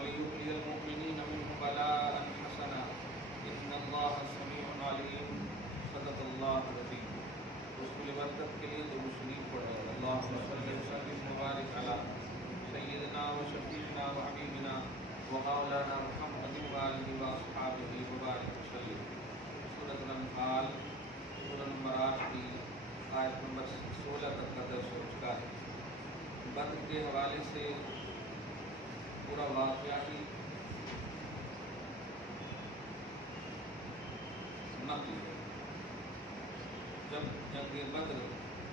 وليبلي المؤمنين منه بلاء حسنا إن الله سميع عليم صدق الله العظيم. اس کی برکت کے لیے درود شریف پڑھیں. اللهم صل وسلم وبارك على سيدنا وشفيعنا وحبيبنا ومولانا محمد وآله وأصحابه وبارك وسلم. سورۃ الانفال سورہ نمبر 8 کی آیت نمبر 16 تک کا درس ہو چکا ہے. بدر کے حوالے سے پورا واقعہ ہی نقل ہے. جب جنگ بدر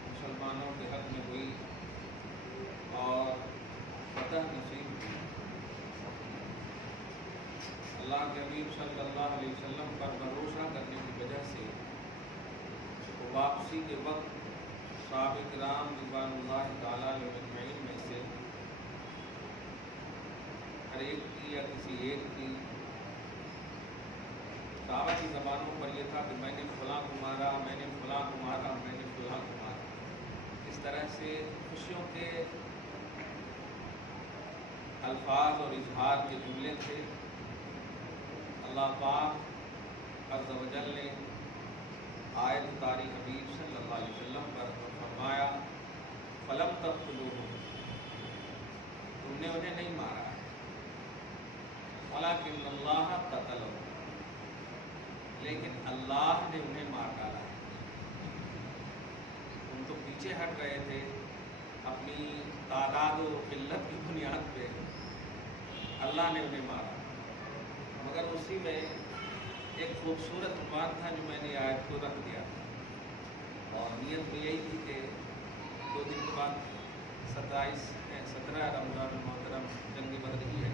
مسلمانوں کے حق میں ہوئی اور فتح نصیب ہوئی، اللہ کے حبیب صلی اللہ علیہ وسلم پر بھروسہ کرنے کی وجہ سے واپسی کے وقت صحابہ کرام رضوان اللہ تعالیٰ علیہ اجمعین میں سے ہر ایک کی یا کسی ایک کی صحابہ کی زبانوں پر یہ تھا کہ میں نے فلاں کو مارا، میں نے فلاں کو مارا، میں نے فلاں کو مارا. اس طرح سے خوشیوں کے الفاظ اور اظہار کے جملے تھے. اللہ پاک عز و جل نے آیت اتاری حبیب صلی اللہ علیہ وسلم پر فرمایا فلم تقتلوہم، تم نے انہیں نہیں مارا ہے، ولکن اللہ قتلہم، لیکن اللہ نے انہیں مار ڈالا ہے. تم تو پیچھے ہٹ رہے تھے اپنی تعداد و قلت کی بنیاد پہ، اللہ نے انہیں مارا. مگر اسی میں ایک خوبصورت عنوان تھا جو میں نے آیت کو رکھ دیا اور نیت میں یہی تھی کہ 2 دن کے بعد 17 رمضان المحترم جنگ بدر ہی ہے.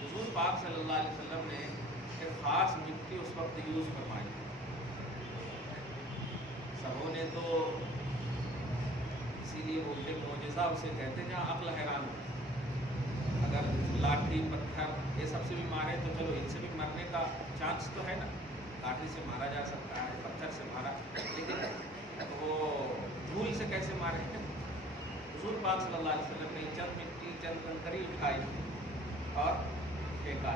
حضور پاک صلی اللہ علیہ وسلم نے ایک خاص مٹی اس وقت یوز فرمائی. سبوں نے تو اسی لیے وہ ایک معجزہ اسے کہتے ہیں جہاں عقل حیران ہو. اگر لاٹھی پتھر یہ سب سے بھی مارے تو چلو ان سے بھی مرنے کا چانس تو ہے نا، لاٹھی سے مارا جا سکتا ہے، پتھر سے مارا، لیکن وہ دھول سے کیسے مارے؟ حضور پاک صلی اللہ علیہ وسلم نے چند مٹی چند کنکری اٹھائی اور پھینکا.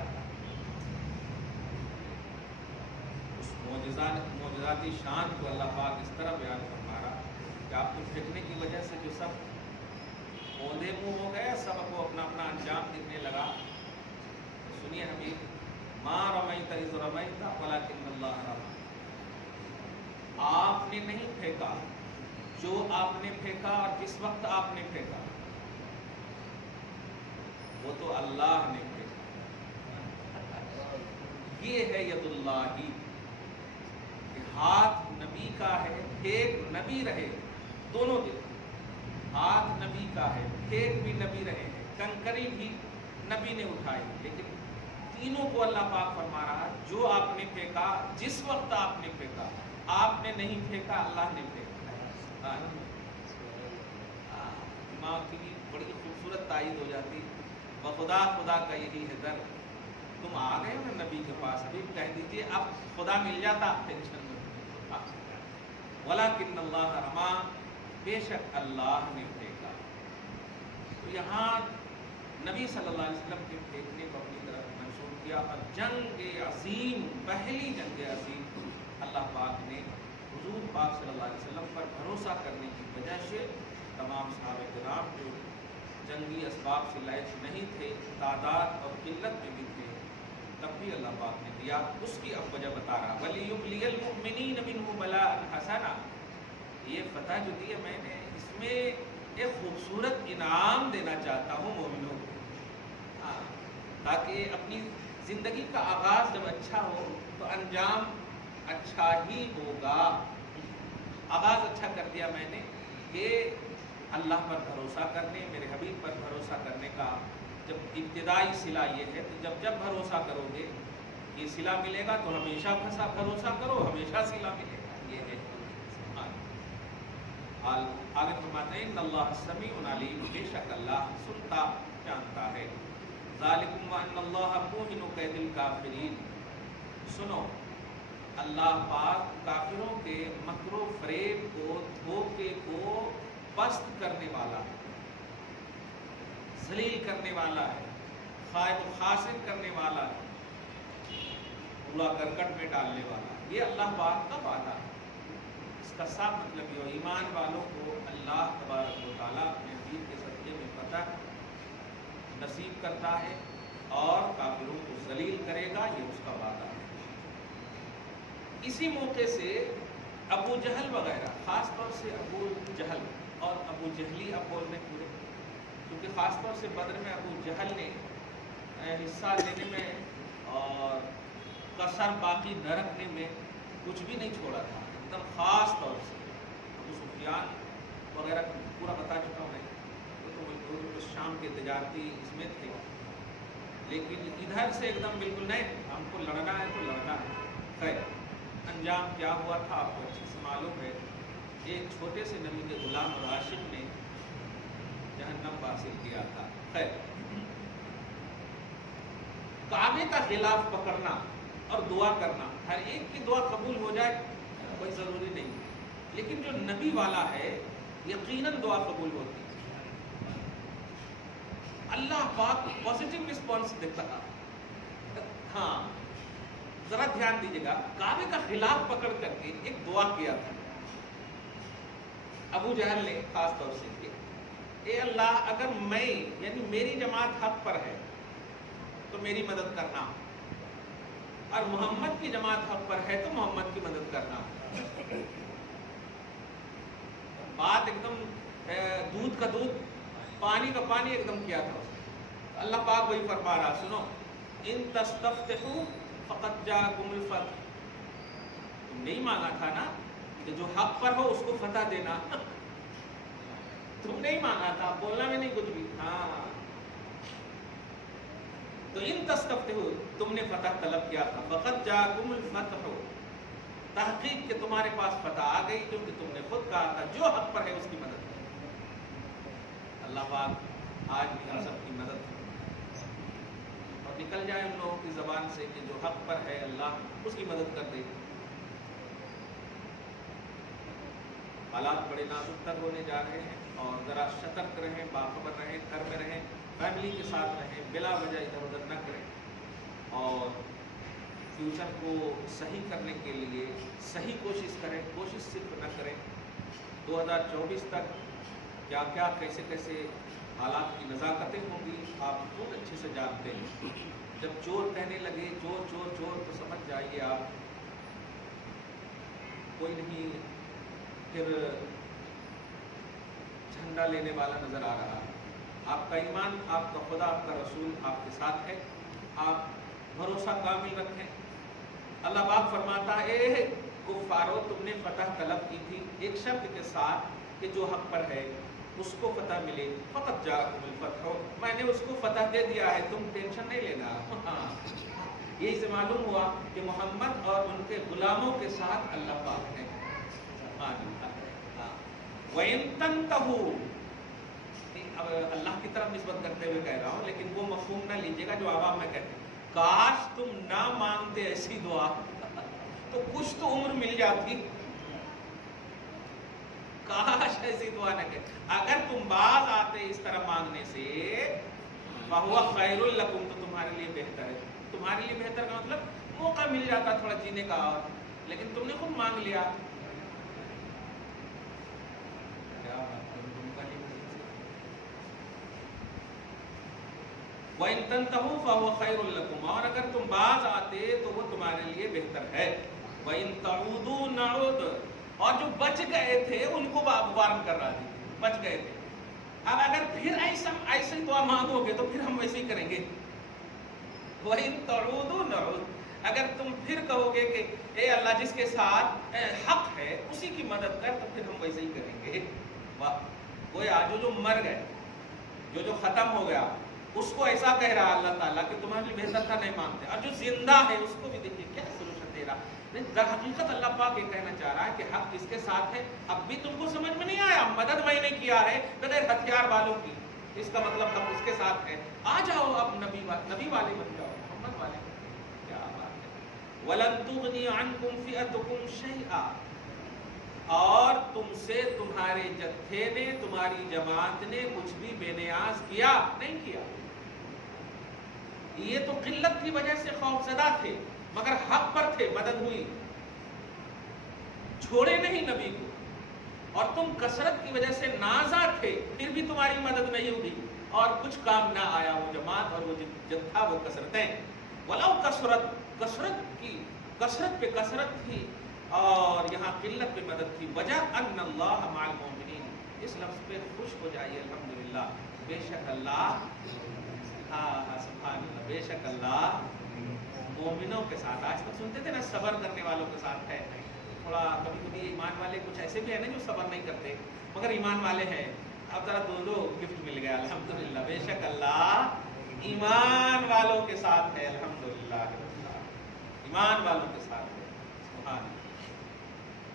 اس معجزاتی شان کو اللہ پاک اس طرح بیان فرما رہا کہ آپ کو پھینکنے کی وجہ سے جو سب اوندھے منہ ہو گئے، سب کو اپنا اپنا انجام دکھنے لگا. سنیے حبیب، ما رمیت اذ رمیت ولکن اللہ رمی، آپ نے نہیں پھینکا، جو آپ نے پھینکا اور جس وقت آپ نے پھینکا وہ تو اللہ نے پھینکا. یہ ہے ید اللہ ہی، ہاتھ نبی کا ہے، پھینک نبی رہے، دونوں دن. ہاتھ نبی کا ہے، پھینک بھی نبی رہے ہیں، کنکری بھی نبی نے اٹھائی، لیکن تینوں کو اللہ پاک فرما رہا جو آپ نے پھینکا، جس وقت آپ نے پھینکا، آپ نے نہیں پھینکا، اللہ نے پھینکا. ماں کی بڑی خوبصورت تائید ہو جاتی، بخدا خدا کا یہی ہے در. تم آ گئے ہو نا نبی کے پاس، ابھی کہہ دیجئے اب خدا مل جاتا، ٹینشن میں. ولکن اللہ رما، بے شک اللہ نے پھینکا. تو یہاں نبی صلی اللہ علیہ وسلم کے پھینکنے کو اپنی طرف منسوب کیا. اور جنگ عظیم، پہلی جنگ عظیم، اللہ پاک نے حضور پاک صلی اللہ علیہ وسلم پر بھروسہ کرنے کی وجہ سے تمام صحابہ کرام جو جنگی اسباب سے لائق نہیں تھے، تعداد اور قلت میں بھی تھے، تب بھی اللہ پاک نے دیا. اس کی اب وجہ بتا رہا وَلِيُبْلِيَ الْمُؤْمِنِينَ مِنْهُ بَلَاءً حَسَنًا. یہ فتح جو دی ہے میں نے، اس میں ایک خوبصورت انعام دینا چاہتا ہوں مومنوں کو، تاکہ اپنی زندگی کا آغاز جب اچھا ہو تو انجام اچھا ہی ہوگا. آغاز اچھا کر دیا میں نے کہ اللہ پر بھروسہ کرنے، میرے حبیب پر بھروسہ کرنے کا جب ابتدائی صلہ یہ ہے کہ جب بھروسہ کرو گے یہ صلہ ملے گا، تو ہمیشہ بھروسہ کرو، ہمیشہ صلہ ملے گا. یہ ہے آگے فرماتے ہیں ان اللہ سمیع علیم، بے شک اللہ سنتا جانتا ہے. ذالکم وان اللہ موہن کید الکافرین، سنو اللہ پاک کافروں کے مکر و فریب کو، دھوکے کو پست کرنے والا ہے، ذلیل کرنے والا ہے. خائب و خاسر کرنے والا ہے، کوڑا کرکٹ میں ڈالنے والا، یہ اللہ پاک کا وعدہ ہے۔ اس کا صاف مطلب یہ ایمان والوں کو اللہ تبارک و تعالیٰ اپنے دین کے صدقے میں فتح نصیب کرتا ہے اور کافروں کو ذلیل کرے گا، یہ اس کا وعدہ ہے۔ اسی موقع سے ابو جہل وغیرہ، خاص طور سے ابو جہل اور ابو جہلی اب بولنے پورے، کیونکہ خاص طور سے بدر میں ابو جہل نے حصہ لینے میں اور کسر باقی نہ رکھنے میں کچھ بھی نہیں چھوڑا تھا، ایک دم خاص طور سے۔ ابو سفیان وغیرہ پورا بتا چکا ہوں میں، تو شام کے تجارتی اس میں تھے، لیکن ادھر سے ایک دم بالکل نہیں، ہم کو لڑنا ہے تو لڑنا ہے۔ خیر انجام کیا ہوا تھا آپ کو اچھے سے معلوم ہے، ایک چھوٹے سے نبی کے غلام اور عاشق نے جہنم حاصل کیا تھا۔ خیر کعبے کا خلاف پکڑنا اور دعا کرنا، ہر ایک کی دعا قبول ہو جائے کوئی ضروری نہیں، لیکن جو نبی والا ہے یقیناً دعا قبول ہوتی ہے۔ اللہ پاک پازیٹیو رسپانس دیتا ہے۔ ہاں ذرا دھیان دیجیے گا، کعبے کا خلاف پکڑ کر کے ایک دعا کیا تھا ابو جہل نے خاص طور سے کہ اے اللہ اگر میں یعنی میری جماعت حق پر ہے تو میری مدد کرنا، اور محمد کی جماعت حق پر ہے تو محمد کی مدد کرنا۔ بات ایک دم دودھ کا دودھ پانی کا پانی ایک دم کیا تھا۔ اللہ پاک وہی فرما رہا، سنو، ان تستفتحوا فقد جاءکم الفتح، تم نہیں مانگا تھا نا کہ جو حق پر ہو اس کو فتح دینا، تم نہیں مانگا تھا، بولنا میں نہیں کچھ بھی۔ ہاں تو ان تستفتحوا، تم نے فتح طلب کیا تھا، فقد جاءکم الفتح، تحقیق کہ تمہارے پاس فتح آ گئی، کیونکہ تم نے خود کہا تھا جو حق پر ہے اس کی مدد کرو۔ اللہ پاک آج بھی ہم سب کی مدد کرے اور نکل جائے ان لوگوں کی زبان سے کہ جو حق پر ہے اللہ اس کی مدد کر دے۔ حالات بڑے نازک تر ہونے جا رہے ہیں، اور ذرا سترک رہیں، باخبر رہیں، گھر میں رہیں، فیملی کے ساتھ رہیں، بلا وجہ ادھر ادھر نہ کریں، اور فیوچر کو صحیح کرنے کے لیے صحیح کوشش کریں، کوشش صرف نہ کریں۔ 2024 تک کیا کیا کیسے کیسے حالات کی نزاکتیں ہوں گی آپ خود اچھے سے جانتے ہیں۔ جب چور کہنے لگے چور چور چور تو سمجھ جائیے آپ کوئی نہیں پھر جھنڈا لینے والا نظر آ رہا۔ آپ کا ایمان، آپ کا خدا، آپ کا رسول آپ کے ساتھ ہے، آپ بھروسہ کامل رکھیں۔ اللہ پاک فرماتا ہے اے کفارو، تم نے فتح طلب کی تھی ایک شرط کے ساتھ کہ جو حق پر ہے اس کو فتح ملے، فقط جاءکم الفتح، میں نے اس کو فتح دے دیا ہے، تم ٹینشن نہیں لینا۔ یہی سے معلوم ہوا کہ محمد اور ان کے غلاموں کے ساتھ اللہ پاک ہے۔ وَإِن تَنْتَهُوا، اب اللہ کی طرف نسبت کرتے ہوئے کہہ رہا ہوں، لیکن وہ مفہوم نہ لیجیے گا جو عوام میں کہتے ہیں، کاش تم نہ مانگتے ایسی دعا تو کچھ تو عمر مل جاتی، کاش ایسی دعا نہ کہ اگر تم باز آتے اس طرح مانگنے سے، فَهُوَ خَيْرٌ لَكُمْ، تو تمہارے لیے بہتر ہے۔ تمہارے لیے بہتر کا مطلب موقع مل جاتا تھوڑا جینے کا، اور لیکن تم نے خود مانگ لیا۔ وَإِن تَنْتَهُوا فَهُوَ خَيْرٌ لَكُمْ، اور اگر تم باز آتے تو وہ تمہارے لیے بہتر ہے۔ وَإِن تَعُودُوا نَعُودْ، اور جو بچ گئے تھے ان کو وارن کر رہا تھی، بچ گئے تھے، اب اگر پھر ایسے دعا مانگو گے تو پھر ہم ویسے ہی کریں گے۔ وَإِن تَعُودُوا نَعُودْ، اگر تم پھر کہو گے کہ اے اللہ جس کے ساتھ حق ہے اسی کی مدد کر، تو پھر ہم ویسے ہی کریں گے۔ واہ، گویا جو مر گئے، جو ختم ہو گیا، اس کو ایسا کہہ رہا اللہ تعالیٰ کہ تمہارے لیے بہتر تھا نہیں مانتے، اور جو زندہ ہے اس کو بھی دیکھیے کیا سولوشن دے رہا۔ در حقیقت اللہ پاک یہ کہنا چاہ رہا ہے کہ حق کس کے ساتھ ہے، اب بھی تم کو سمجھ میں نہیں آیا، مدد میں نے کیا ہے بغیر ہتھیار والوں کی، اس کا مطلب حق اس کے ساتھ ہے، آ جاؤ اب نبی والے بن جاؤ، محمد والے بن جاؤ۔ کیا بات ہے۔ وَلَن تُغْنِيَ عَنْكُمْ فِئَتُكُمْ شَيْئًا، اور تم سے تمہارے جتھے نے، تمہاری جماعت نے کچھ بھی بے نیاز کیا نہیں کیا۔ یہ تو قلت کی وجہ سے خوف زدہ تھے مگر حق پر تھے، مدد ہوئی، چھوڑے نہیں نبی کو، اور تم کثرت کی وجہ سے نازا تھے پھر بھی تمہاری مدد نہیں ہوئی اور کچھ کام نہ آیا وہ جماعت اور وہ جتھا، وہ کثرتیں، ولو کثرت کی کثرت پہ کثرت تھی اور یہاں قلت پہ مدد تھی. وجہ ان اللہ مع المؤمنین، اس لفظ پہ خوش ہو جائیے الحمدللہ، بے شک اللہ، سبحان اللہ، بے شک اللہ مومنوں کے ساتھ. آج تک سنتے تھے نا صبر کرنے والوں کے ساتھ ہے، تھوڑا کبھی کبھی ایمان والے کچھ ایسے بھی ہیں نا جو صبر نہیں کرتے مگر ایمان والے ہیں. اب ذرا دونوں گفٹ مل گیا الحمدللہ، بے شک اللہ ایمان والوں کے ساتھ ہے، الحمدللہ ایمان والوں کے ساتھ ہے. سبحان اللہ.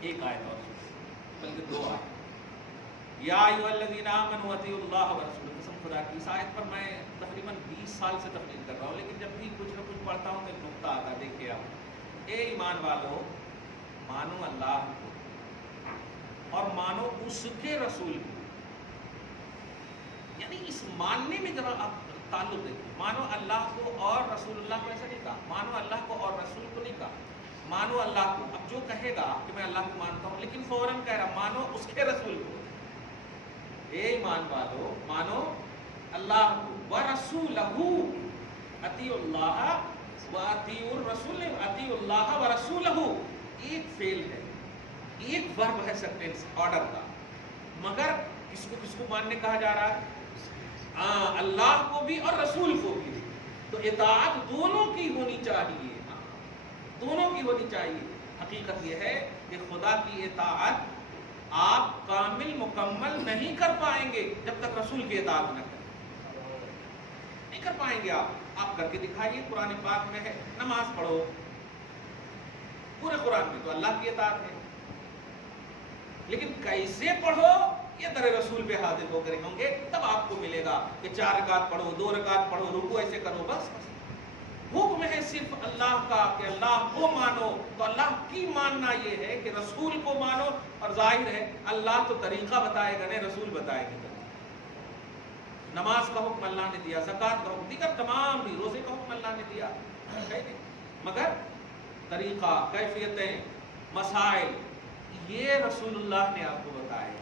ایک آیت اور بلکہ دو آیت. یا ایھا الذین آمنوا اطیعوا اللہ ورسولہ، قسم خدا کی اس آیت پر میں تقریباً 20 سال سے تقریر کر رہا ہوں، لیکن جب بھی کچھ نہ کچھ پڑھتا ہوں تو ایک نقطہ آتا ہے. دیکھیے آپ، اے ایمان والو، مانو اللہ کو اور مانو اس کے رسول کو. یعنی اس ماننے میں ذرا آپ تعلق دیکھیں، مانو اللہ کو اور رسول اللہ کو ایسا نہیں کہا، مانو اللہ کو اور رسول کو نہیں کہا، مانو اللہ کو. اب جو کہے گا کہ میں اللہ کو مانتا ہوں لیکن فوراً کہہ رہا مانو اس کے رسول کو. اے ایمان والو، مانو اللہ کو ورسولہ، اطیعوا اللہ واطیعوا الرسول، اطیعوا اللہ ورسولہ. ایک فعل ہے، ایک ورب ہے سینٹینس آرڈر کا، مگر کس کو ماننے کہا جا رہا ہے؟ اللہ کو بھی اور رسول کو بھی. تو اطاعت دونوں کی ہونی چاہیے، دونوں کی ہونی چاہیے. حقیقت یہ ہے کہ خدا کی اطاعت آپ کامل مکمل نہیں کر پائیں گے جب تک رسول کی اطاعت نہ کریں، نہیں کر پائیں گے. آپ کر کے دکھائیے. قرآن پاک میں ہے نماز پڑھو، پورے قرآن میں تو اللہ کی اطاعت ہے، لیکن کیسے پڑھو یہ در رسول پہ حاضر ہو کر ہوں گے تب آپ کو ملے گا کہ 4 رکعت پڑھو، 2 رکعت پڑھو، رکوع ایسے کرو. بس حکم ہے صرف اللہ کا کہ اللہ کو مانو. تو اللہ کی ماننا یہ ہے کہ رسول کو مانو، اور ظاہر ہے اللہ تو طریقہ بتائے گا نہیں، رسول بتائے گا. نماز کا حکم اللہ نے دیا، زکوٰۃ کا حکم، دیگر تمام بھی، روزے کا حکم اللہ نے دیا، مگر طریقہ، کیفیتیں، مسائل یہ رسول اللہ نے آپ کو بتایا.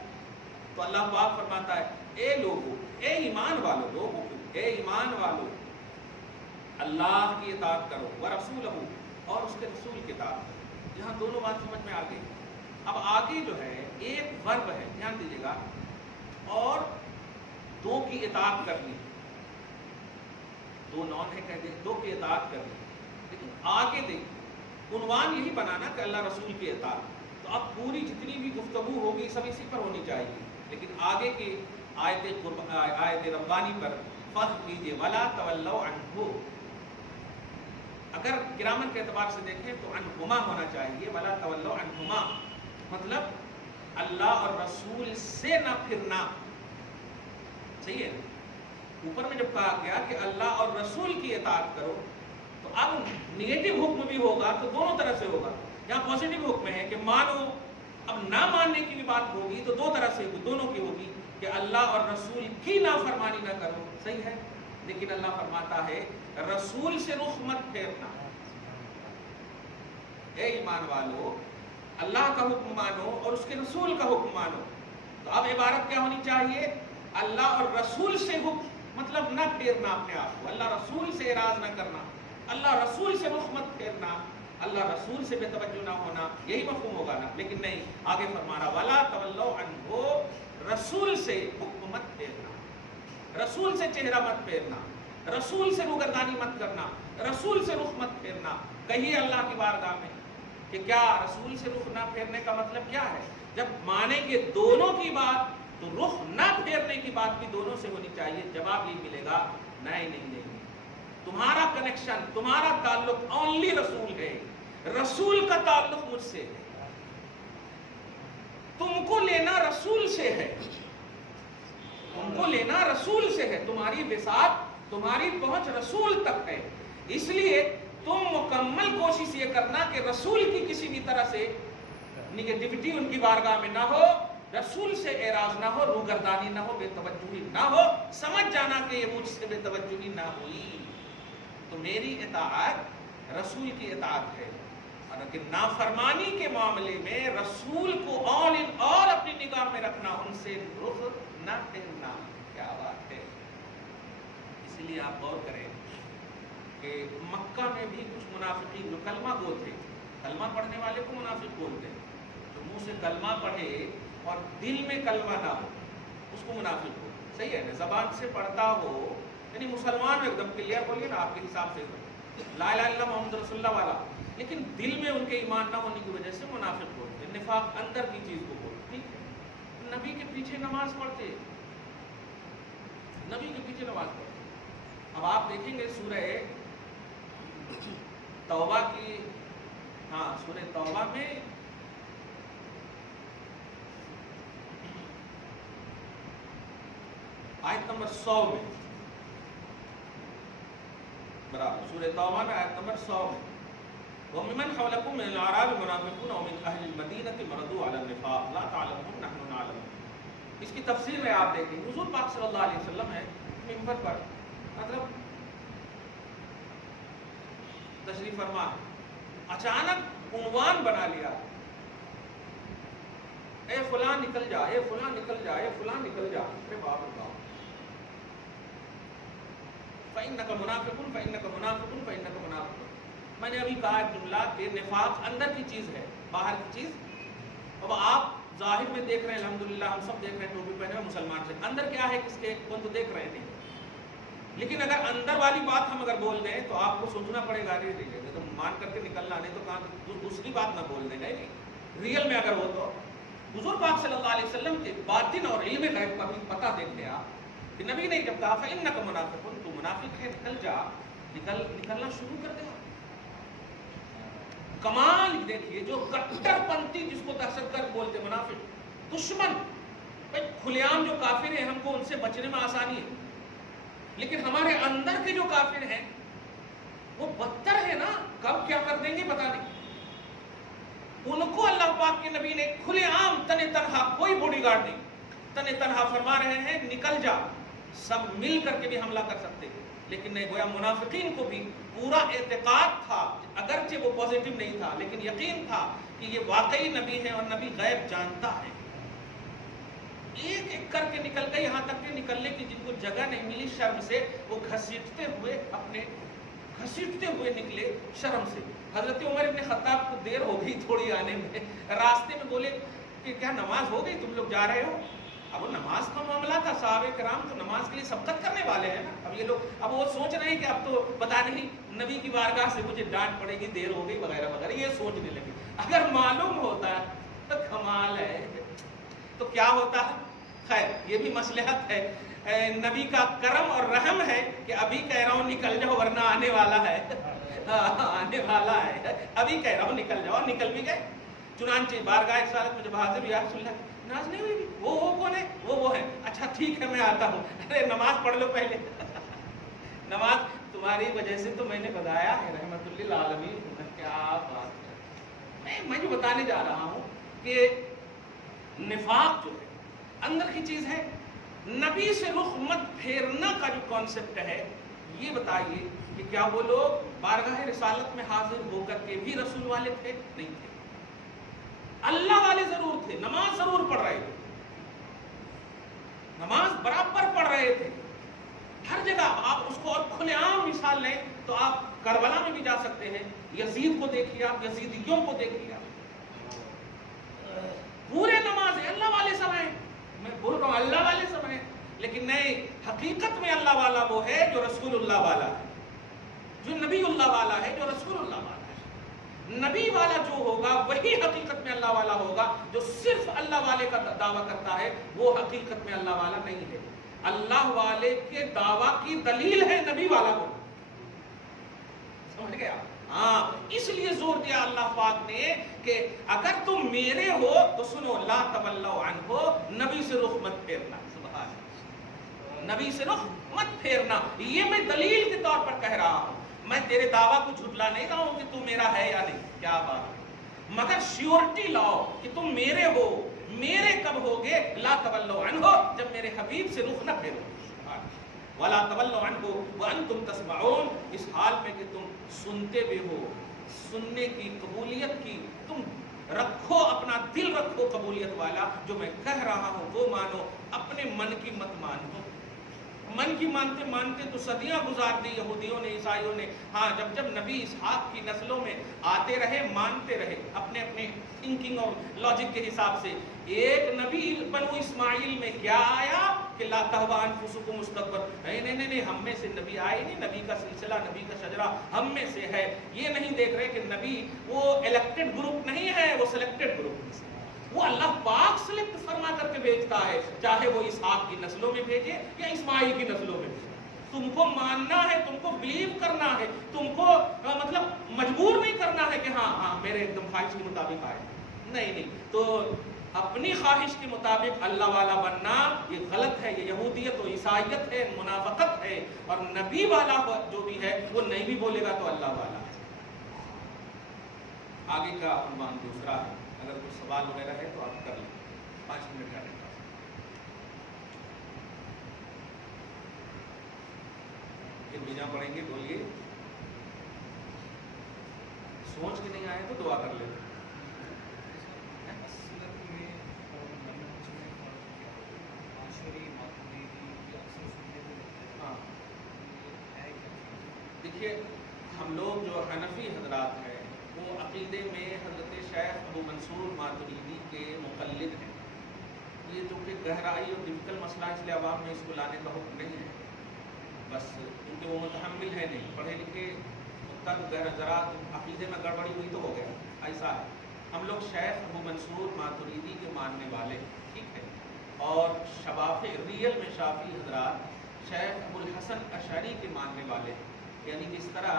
تو اللہ پاک فرماتا ہے اے لوگو، اے ایمان والو، لوگو اے ایمان والو، اللہ کی اطاعت کرو، ورسولہ، اور اس کے رسول کی اطاعت کرو. یہاں دونوں بات سمجھ میں آ گئی. اب آگے جو ہے ایک ورب ہے، دھیان دیجیے گا، اور 2 کی اطاعت کرنی، 2 نون ہے کہہ دیں، 2 کی اطاعت کرنی. لیکن آگے دیکھیں عنوان یہی بنانا کہ اللہ رسول کی اطاعت. تو اب پوری جتنی بھی گفتگو ہوگی سب اسی پر ہونی چاہیے، لیکن آگے کی آیت ربانی پر فرق کیجیے. وَلَا تَوَلَّوْا عَنْهُ، اگر گرامر کے اعتبار سے دیکھیں تو عنہما ہونا چاہیے. وَلَا تَوَلَّوْا عَنْهُمَا مطلب اللہ اور رسول سے نہ پھرنا. صحیح ہے. اوپر میں جب کہا گیا کہ اللہ اور رسول کی اطاعت کرو تو اب نیگیٹو حکم بھی ہوگا تو دونوں طرح سے ہوگا. یہاں پازیٹیو حکم ہے کہ مانو، اب نہ ماننے کی بھی بات ہوگی تو 2 طرح سے ہوگی، دونوں کی ہوگی کہ اللہ اور رسول کی نافرمانی نہ کرو. صحیح ہے. لیکن اللہ فرماتا ہے رسول سے رخ مت پھیرنا. اے ایمان والو، اللہ کا حکم مانو اور اس کے رسول کا حکم مانو. تو اب عبارت کیا ہونی چاہیے؟ اللہ اور رسول سے حکم، مطلب نہ پھیرنا اپنے آپ کو، اللہ رسول سے اعراض نہ کرنا، اللہ رسول سے رخ مت پھیرنا، اللہ رسول سے بے توجہ نہ ہونا. یہی مفہوم ہوگا نا. لیکن نہیں، آگے فرما رہا وَلَا تَوَلَّوْا عَنْهُ، رسول سے حکم مت پھیرنا، رسول سے چہرہ مت پھیرنا، رسول سے روگردانی مت کرنا، رسول سے رخ مت پھیرنا. کہیے اللہ کی بارگاہ میں کہ کیا رسول سے رخ نہ پھیرنے کا مطلب کیا ہے؟ جب مانیں گے دونوں کی بات تو رخ نہ پھیرنے کی بات بھی دونوں سے ہونی چاہیے. جواب یہ ملے گا نہیں دیں گے. تمہارا کنیکشن، تمہارا تعلق اونلی رسول ہے، رسول کا تعلق مجھ سے ہے، تم کو لینا رسول سے ہے، تم کو لینا رسول سے ہے، تمہاری بساط، تمہاری پہنچ رسول تک ہے. اس لیے تم مکمل کوشش یہ کرنا کہ رسول کی کسی بھی طرح سے نگیٹیوٹی ان کی بارگاہ میں نہ ہو، رسول سے اعراض نہ ہو، روگردانی نہ ہو، بے توجہی نہ ہو. سمجھ جانا کہ یہ مجھ سے بے توجہی نہ ہوئی تو میری اطاعت رسول کی اطاعت ہے، اور کہ نافرمانی کے معاملے میں رسول کو آل ان آل اپنی نگاہ میں رکھنا، ان سے رخ نہ پھیرنا. کیا بات ہے. اس لیے آپ غور کریں کہ مکہ میں بھی کچھ منافقین جو کلمہ گو تھے، کلمہ پڑھنے والے کو منافق بولتے ہیں، جو منہ سے کلمہ پڑھے اور دل میں کلمہ نہ ہو اس کو منافق بولتے ہیں. صحیح ہے نا. زبان سے پڑھتا ہو یعنی مسلمان ایک دم کلیئر بولیے نا آپ کے حساب سے لا الہ الا اللہ محمد رسول اللہ والا، لیکن دل میں ان کے ایمان نہ ہونے کی وجہ سے منافق بولتے ہیں. نفاق اندر کی چیز کو بولتے. ٹھیک ہے. نبی کے پیچھے نماز پڑھتے، نبی کے پیچھے نماز پڑھتے. اب آپ دیکھیں گے سورہ توبہ کی، سورہ توبہ میں آیت نمبر 100 میں، برابر سورہ توبہ میں آیت نمبر 100 میں وَمِمَنْ حَوْلَكُمْ مِنَ الْأَعْرَابِ مُنَافِقُونَ وَمِنْ أَهْلِ الْمَدِينَةِ مَرَدُوا عَلَى النِّفَاقِ لَا تَعْلَمُهُمْ نَحْنُ نَعْلَمُهُمْ. اس کی تفسیر میں آپ دیکھیں حضور پاک صلی اللہ علیہ وسلم ہے منبر پر مطلب تشریف فرما، اچانک عنوان بنا لیا، اے فلاں نکل جا، اے فلاں نکل جا، اے فلاں نکل جا. ارے باپ رے باپ. فَإِنَّكَ مُنَافِقٌ فَإِنَّكَ مُنَافِقٌ فَإِنَّكَ مُنَافِقٌ. میں نے ابھی کہا ایک جملہ کہ نفاق اندر کی چیز ہے، باہر کی چیز. اب آپ ظاہر میں دیکھ رہے ہیں الحمدللہ، ہم سب دیکھ رہے ہیں ٹوپی پہنے ہوئے مسلمان سے، اندر کیا ہے کس کے کون تو دیکھ رہے نہیں. لیکن اگر اندر والی بات ہم اگر بول دیں تو آپ کو سوچنا پڑے گا تو مان کر کے نکلنا، نہیں تو کہاں دوسری بات نہ بول دیں. نہیں ریئل میں اگر ہو تو حضور پاک صلی اللہ علیہ وسلم کے باطن اور علم غیب کا بھی پتہ دیکھ لیا کہ نبی نے جب کہا فَإِنَّكَ مُنَافِقٌ، تو منافق ہے، نکل جا، نکلنا شروع کر دیا. کمال دیکھیے، جو کٹر پنتھی جس کو دہشت گرد بولتے منافق، دشمن، کھلے عام جو کافر ہیں ہم کو ان سے بچنے میں آسانی ہے، لیکن ہمارے اندر کے جو کافر ہیں وہ بدتر ہے نا، کب کیا کر دیں گے پتہ نہیں. ان کو اللہ پاک کے نبی نے کھلے عام تن تنہا، کوئی باڈی گارڈ نہیں، تن تنہا فرما رہے ہیں نکل جا. سب مل کر کے بھی حملہ کر سکتے، لیکن نہیں. گویا منافقین کو بھی پورا اعتقاد تھا، اگرچہ وہ پازیٹیو نہیں تھا لیکن یقین تھا کہ یہ واقعی نبی ہے اور نبی غیب جانتا ہے. ایک ایک کر کے نکل گئے، یہاں تک کہ نکلنے کی جن کو جگہ نہیں ملی شرم سے، وہ گھسیٹتے ہوئے نکلے شرم سے. حضرت عمر ابن خطاب کو دیر ہو گئی تھوڑی آنے میں، راستے میں بولے کہ کیا نماز ہو گئی، تم لوگ جا رہے ہو؟ اب وہ نماز کا معاملہ تھا، صحابہ کرام تو نماز کے لیے سبقت کرنے والے ہیں نا. اب یہ لوگ اب وہ سوچ رہے ہیں کہ اب تو پتہ نہیں نبی کی بارگاہ سے مجھے ڈانٹ پڑے گی، دیر ہو گئی وغیرہ وغیرہ، یہ سوچنے لگے. اگر معلوم ہوتا تو کمال ہے، تو کیا ہوتا ہے. خیر یہ بھی مصلحت ہے، نبی کا کرم اور رحم ہے کہ ابھی کہہ رہا ہوں نکل جاؤ ورنہ آنے والا ہے، آنے والا ہے، ابھی کہہ رہا ہوں نکل جاؤ، اور نکل بھی گئے. چنانچہ بارگاہ رسالت میں جب حاضر یا رسول اللہ، ناز نہیں ہوئی، وہ کون ہے؟ وہ ہے. اچھا ٹھیک ہے میں آتا ہوں. ارے نماز پڑھ لو پہلے. نماز تمہاری وجہ سے تو میں نے بتایا ہے رحمت للعالمین. کیا بات ہے. میں جو بتانے جا رہا ہوں کہ نفاق جو ہے اندر کی چیز ہے. نبی سے رخ مت پھیرنا کا جو کانسیپٹ ہے، یہ بتائیے کہ کیا وہ لوگ بارگاہ رسالت میں حاضر ہو کر کے بھی رسول والے تھے؟ نہیں تھے. اللہ والے ضرور تھے، نماز ضرور پڑھ رہے تھے، نماز برابر پڑھ رہے تھے ہر جگہ. آپ اس کو اور کھلے عام مثال لیں تو آپ کربلا میں بھی جا سکتے ہیں. یزید کو دیکھیے، آپ یزیدیوں کو دیکھیے، پورے نماز ہے، اللہ والے سب ہیں. میں بول رہا ہوں اللہ والے سب ہیں، لیکن نہیں، حقیقت میں اللہ والا وہ ہے جو رسول اللہ والا ہے، جو نبی اللہ والا ہے، جو رسول اللہ والا ہے. نبی والا جو ہوگا وہی حقیقت میں اللہ والا ہوگا. جو صرف اللہ والے کا دعویٰ کرتا ہے وہ حقیقت میں اللہ والا نہیں ہے. اللہ والے کے دعویٰ کی دلیل ہے نبی والا کو. سمجھ گیا؟ ہاں، اس لیے زور دیا اللہ پاک نے کہ اگر تم میرے ہو تو سنو، لا تولوا عنہ، نبی سے رخ مت پھیرنا. سبحان اللہ، نبی سے رخ مت پھیرنا. یہ میں دلیل کے طور پر کہہ رہا ہوں، میں تیرے دعویٰ کو جھٹلا نہیں رہا ہوں کہ تم میرا ہے یا نہیں. کیا بات، مگر شیورٹی لاؤ کہ تم میرے ہو. میرے کب ہوگے؟ لا تولوا عنہ، جب میرے حبیب سے رخ نہ پھیرو. ولا تولوا عنہ وانتم تسمعون، اس حال میں کہ تم سنتے بھی ہو، سننے کی قبولیت کی تم رکھو، اپنا دل رکھو قبولیت والا، جو میں کہہ رہا ہوں وہ مانو، اپنے من کی مت مانو۔ من کی مانتے مانتے تو صدیاں گزار دی یہودیوں نے، عیسائیوں نے۔ ہاں جب جب نبی اسحاق کی نسلوں میں آتے رہے، مانتے رہے اپنے اپنے تھنکنگ اور لاجک کے حساب سے۔ ایک نبی بنو اسماعیل میں کیا آیا کہ لا تہوا انفسکم مستکبر، نہیں ہم میں سے نبی آئے نہیں، نبی کا سلسلہ، نبی کا شجرہ ہم میں سے ہے۔ یہ نہیں دیکھ رہے کہ نبی وہ الیکٹڈ گروپ نہیں ہے، وہ سلیکٹڈ گروپ ہے، وہ اللہ پاک سلیکٹ فرما کر کے بھیجتا ہے، چاہے وہ اسحاق کی نسلوں میں بھیجے یا اسماعیل کی نسلوں میں بھیجے۔ تم کو ماننا ہے، تم کو بلیو کرنا ہے، تم کو مطلب مجبور نہیں کرنا ہے کہ ہاں میرے ایک دم خواہش کے مطابق آئے، نہیں۔ تو اپنی خواہش کے مطابق اللہ والا بننا یہ غلط ہے، یہ یہودیت و عیسائیت ہے، منافقت ہے۔ اور نبی والا جو بھی ہے وہ نہیں بھی بولے گا تو اللہ والا ہے۔ آگے کا عنوان دوسرا ہے، اگر کوئی سوال وغیرہ ہے تو آپ کر لیں، 5 منٹ کا ٹائم۔ بھیجا پڑھیں گے، بولیے۔ سوچ کے نہیں آئے تو دعا کر لیں۔ ہاں دیکھیے، ہم لوگ جو حنفی حضرات ہیں وہ عقیدے میں حضرت شیخ ابو منصور ماتریدی کے مقلد ہیں۔ یہ جو کہ گہرائی اور ڈفیکلٹ مسئلہ ہے، اس لیے عوام میں اس کو لانے کا حکم نہیں ہے، بس کیونکہ وہ متحمل ہے نہیں، پڑھے لکھے ذرا عقیدے میں گڑبڑی ہوئی تو ہو گیا، ایسا ہے۔ ہم لوگ شیخ ابو منصور ماتریدی کے ماننے والے، ٹھیک ہے، اور شوافی ریل میں شافی حضرات شیخ ابو الحسن اشعری کے ماننے والے، یعنی جس طرح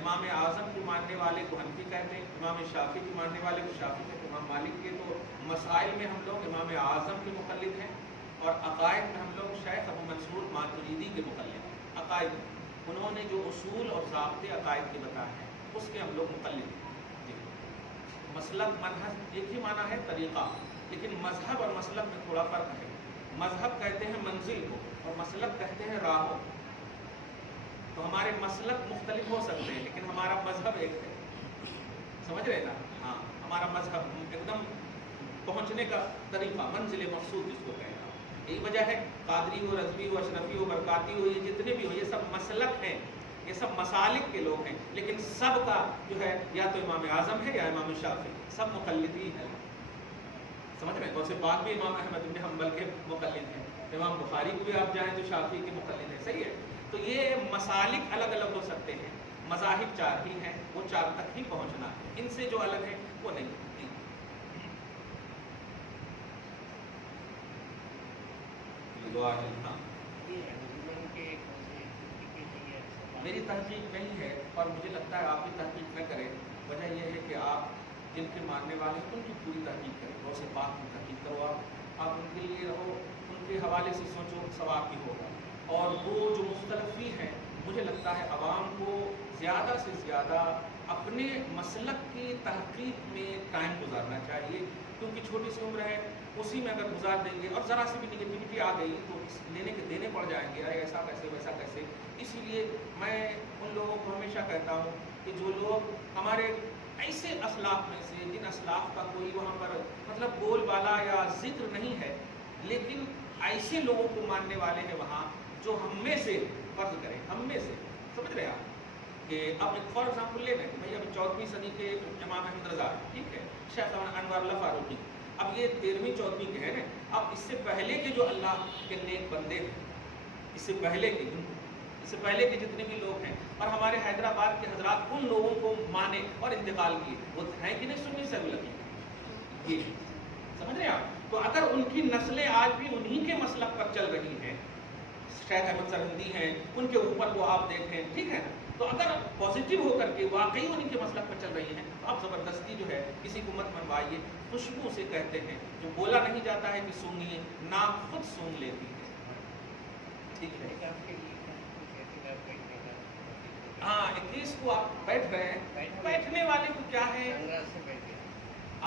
امام اعظم کے ماننے والے کو حنفی کہتے ہیں، امام شافی کے ماننے والے کو شافی کہتے ہیں، امام مالک کے تو مسائل میں ہم لوگ امام اعظم کے مقلد ہیں، اور عقائد میں ہم لوگ شیخ ابو منصور ماتریدی کے مقلد ہیں۔ عقائد انہوں نے جو اصول اور ضابطے عقائد کے بتائے ہیں اس کے ہم لوگ مقلد ہیں۔ جی، مسلک منہج ایک ہی معنی ہے، طریقہ، لیکن مذہب اور مسلک میں تھوڑا فرق ہے۔ مذہب کہتے ہیں منزل کو اور مسلک کہتے ہیں راہ کو۔ تو ہمارے مسلک مختلف ہو سکتے ہیں لیکن ہمارا مذہب ایک ہے، سمجھ رہے نا؟ ہاں، ہمارا مذہب ایک دم پہنچنے کا طریقہ، منزل مقصود جس کو کہنا۔ یہی وجہ ہے قادری ہو، رضوی ہو، اشرفی ہو، برکاتی ہو، یہ جتنے بھی ہو یہ سب مسلک ہیں، یہ سب مسالک کے لوگ ہیں، لیکن سب کا جو ہے یا تو امام اعظم ہے یا امام شافعی، سب مقلدی ہیں، سمجھ رہے ہیں؟ غوث پاک بھی امام احمد بن حنبل کے مقلد ہیں، امام بخاری کو بھی آپ جائیں تو شافعی کے مقلد ہیں، صحیح ہے؟ تو یہ مسالک الگ الگ ہو سکتے ہیں، مذاہب 4 ہی ہیں، وہ 4 تک ہی پہنچنا ہے، ان سے جو الگ ہے وہ نہیں۔ ہاں، میری تحقیق نہیں ہے اور مجھے لگتا ہے آپ بھی تحقیق نہ کریں، وجہ یہ ہے کہ آپ جن کے ماننے والے ہیں ان کی پوری تحقیق کریں، غوث پاک کی تحقیق کرو، آپ ان کے لیے رہو، ان کے حوالے سے سوچو، ثواب بھی ہوگا۔ اور وہ جو مختلفی ہیں، مجھے لگتا ہے عوام کو زیادہ سے زیادہ اپنے مسلک کی تحقیق میں ٹائم گزارنا چاہیے، کیونکہ چھوٹی سی عمر ہے، اسی میں اگر گزار دیں گے اور ذرا سی بھی نگیٹیوٹی آ گئی تو لینے کے دینے پڑ جائیں گے، ایسا کیسے ویسا کیسے۔ اسی لیے میں ان لوگوں کو ہمیشہ کہتا ہوں کہ جو لوگ ہمارے ایسے اسلاف میں سے، جن اسلاف کا کوئی وہاں پر مطلب بول بالا یا ذکر نہیں ہے، لیکن ایسے لوگوں کو ماننے والے ہیں وہاں جو ہم میں سے فرض کریں، ہم میں سے، سمجھ رہے آپ کہ اب ایک فار ایگزامپل لے لیں کہ بھائی اب 14ویں صدی کے امام احمد رضا، ٹھیک ہے، شیخ انوار اللہ فاروقی، اب یہ 13ویں 14ویں کے ہیں نا، اب اس سے پہلے کے جو اللہ کے نیک بندے ہیں، اس سے پہلے کے جتنے بھی لوگ ہیں، اور ہمارے حیدرآباد کے حضرات ان لوگوں کو مانے اور انتقال کیے، وہ ہیں کہ نہیں سنی سے لگی، یہ سمجھ رہے ہیں آپ؟ تو اگر ان کی نسلیں آج بھی انہی کے مسلک پر چل رہی ہیں، شیخ احمد سرہندی ہیں، ان کے اوپر وہ آپ دیکھیں، ٹھیک ہے نا، تو اگر پازیٹیو ہو کر کے واقعی انہی کے مسلک پر چل رہی ہیں تو آپ زبردستی جو ہے کسی کو مت منوائیے۔ خوشبو سے کہتے ہیں، جو بولا نہیں جاتا ہے کہ سونگیے، ناک خود سونگ لیتی ہے، ٹھیک ہے؟ ہاں، 21 کو آپ بیٹھ رہے ہیں، بیٹھنے والے کو کیا ہے،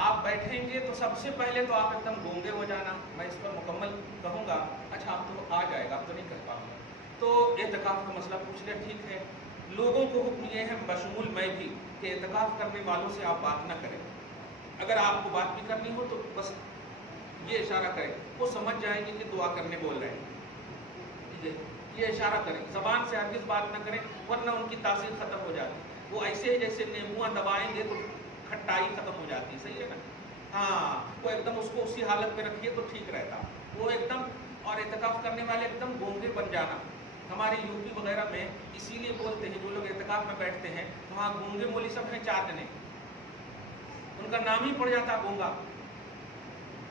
آپ بیٹھیں گے تو سب سے پہلے تو آپ ایک دم گونگے ہو جانا، میں اس پر مکمل کہوں گا، اچھا آپ تو آ جائے گا، آپ تو نہیں کر پاؤں گا، تو اعتکاف کا مسئلہ پوچھ لیا، ٹھیک ہے، لوگوں کو حکم یہ ہے بشمول میں بھی کہ اعتکاف کرنے والوں سے آپ بات نہ کریں، اگر آپ کو بات بھی کرنی ہو تو بس یہ اشارہ کریں، وہ سمجھ جائیں گے کہ دعا کرنے بول رہے ہیں، یہ اشارہ کریں، زبان سے ہرگز بات نہ کریں ورنہ ان کی تاثیر ختم ہو جاتی ہے، وہ ایسے ہی جیسے نیمبو دبائیں گے تو کھٹائی ختم ہو جاتی ہے، صحیح ہے نا؟ ہاں، وہ ایک دم اس کو اسی حالت میں رکھیے تو ٹھیک رہتا، وہ ایک دم، اور اعتکاف کرنے والے ایک دم گونگے بن جانا، ہمارے یوپی وغیرہ میں اسی لیے بولتے ہیں جو لوگ اعتکاف میں بیٹھتے ہیں وہاں گونگے مولی سب ہیں 4 جنے، ان کا نام ہی پڑ جاتا گونگا،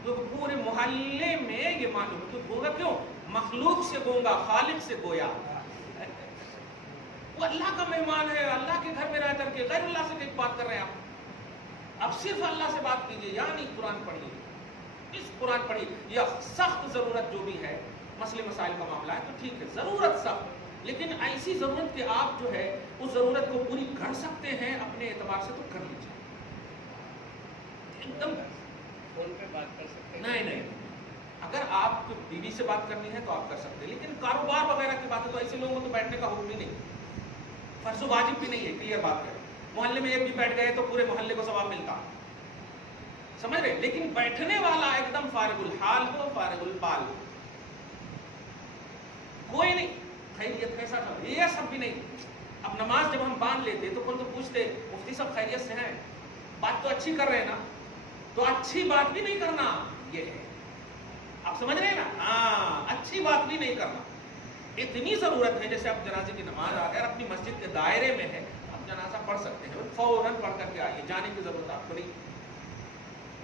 تو پورے محلے میں یہ معلوم ہے کہ گونگا کیوں؟ مخلوق سے گونگا، خالق سے گویا، وہ اللہ کا مہمان ہے، اللہ کے گھر میں رہ کر کے غیر اللہ سے کئی بات کر رہے ہیں آپ، اب صرف اللہ سے بات کیجیے، یعنی قرآن پڑھیے، اس قرآن پڑھیے، یا سخت ضرورت جو بھی ہے، مسئلے مسائل کا معاملہ ہے تو ٹھیک ہے، ضرورت سخت، لیکن ایسی ضرورت کہ آپ جو ہے اس ضرورت کو پوری کر سکتے ہیں اپنے اعتبار سے تو کر لیجیے، ایک دم فون پہ بات کر سکتے ہیں؟ نہیں، اگر آپ کو بیوی سے بات کرنی ہے تو آپ کر سکتے ہیں، لیکن کاروبار وغیرہ کی بات ہے تو ایسے لوگوں کو بیٹھنے کا حکم ہی نہیں، فرض و واجب بھی نہیں ہے، کلیئر بات ہے، محلے میں ایک بھی بیٹھ گئے تو پورے محلے کو ثواب ملتا، سمجھ رہے؟ لیکن بیٹھنے والا ایک دم فارغ الحال ہو، فارغ البال ہو، کوئی نہیں خیریت کیسا تھا، یہ سب بھی نہیں، اب نماز جب ہم باندھ لیتے تو کون تو پوچھتے مفتی صاحب خیریت سے ہیں، بات تو اچھی کر رہے ہیں نا، تو اچھی بات بھی نہیں کرنا، یہ ہے، آپ سمجھ رہے ہیں نا؟ ہاں، اچھی بات بھی نہیں کرنا، اتنی ضرورت ہے جیسے آپ جنازے کی نماز اگر اپنی مسجد کے دائرے میں ہے آپ جنازہ پڑھ سکتے ہیں، فوراً پڑھ کر کے آئیے، جانے کی ضرورت آپ کو نہیں،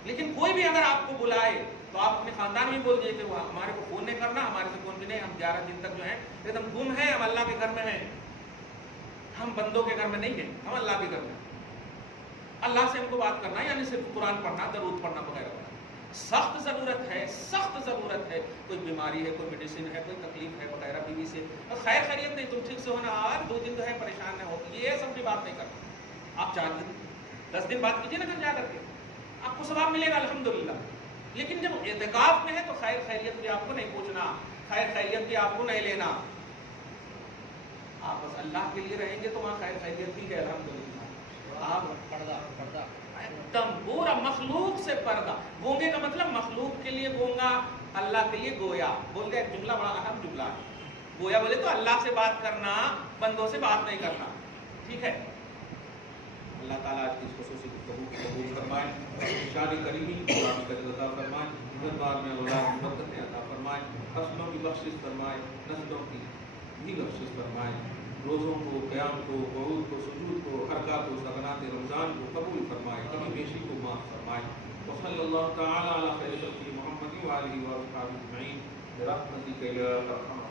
لیکن کوئی بھی اگر آپ کو بلائے تو آپ اپنے خاندان میں بول دیجیے کہ وہ ہمارے کو فون نہیں کرنا، ہمارے سے فون بھی نہیں، ہم 11 دن تک جو ہیں ایک دم گم ہیں، ہم اللہ کے گھر میں ہیں، ہم بندوں کے گھر میں نہیں ہیں، ہم اللہ کے گھر میں ہیں، اللہ سے ہم کو بات کرنا یعنی صرف قرآن پڑھنا، درود پڑھنا وغیرہ، سخت ضرورت ہے، سخت ضرورت ہے، کوئی بیماری ہے، کوئی میڈیسن ہے، کوئی تکلیف ہے وغیرہ، بیوی سے خیر خیریت نہیں، تم ٹھیک سے ہونا، اور 2 دن تو ہے پریشان نہ ہو، یہ سب کی بات نہیں کرنا، آپ 4 دن 10 دن بات کیجیے نا گھر جا کر کے، آپ کو ثواب ملے گا الحمدللہ، لیکن جب اعتکاف میں ہے تو خیر خیریت بھی آپ کو نہیں پوچھنا، خیر خیریت بھی آپ کو نہیں لینا، آپ بس اللہ کے لیے رہیں گے تو وہاں خیر خیریت بھی ہے الحمدللہ، آپ پردہ ایک دم پورا مخلوق سے پردہ، گونگے کا مطلب مخلوق کے لیے گونگا، اللہ کے لیے گویا، بول گئے ایک جملہ بڑا اہم جملہ ہے، گویا بولے تو اللہ سے بات کرنا، بندوں سے بات نہیں کرنا، ٹھیک ہے؟ اللہ تعالیٰ آج کی اس خصوصی گفتگو کو قبول فرمائے، شادی کریمی قرآن کا عطا فرمائے، گھر بار میں اولاد کی برکتیں عطا فرمائے، فصلوں کی بخشش فرمائے، نسلوں کی بھی بخشش فرمائے، روزوں کو، قیام کو، قعود کو، سجود کو، حرکات و سکنات رمضان کو قبول فرمائے، کمی بیشی کو معاف فرمائے، وصلی اللہ تعالی علی خیر خلقہ محمد وآلہ وصحبہ اجمعین برحمتک یا ارحم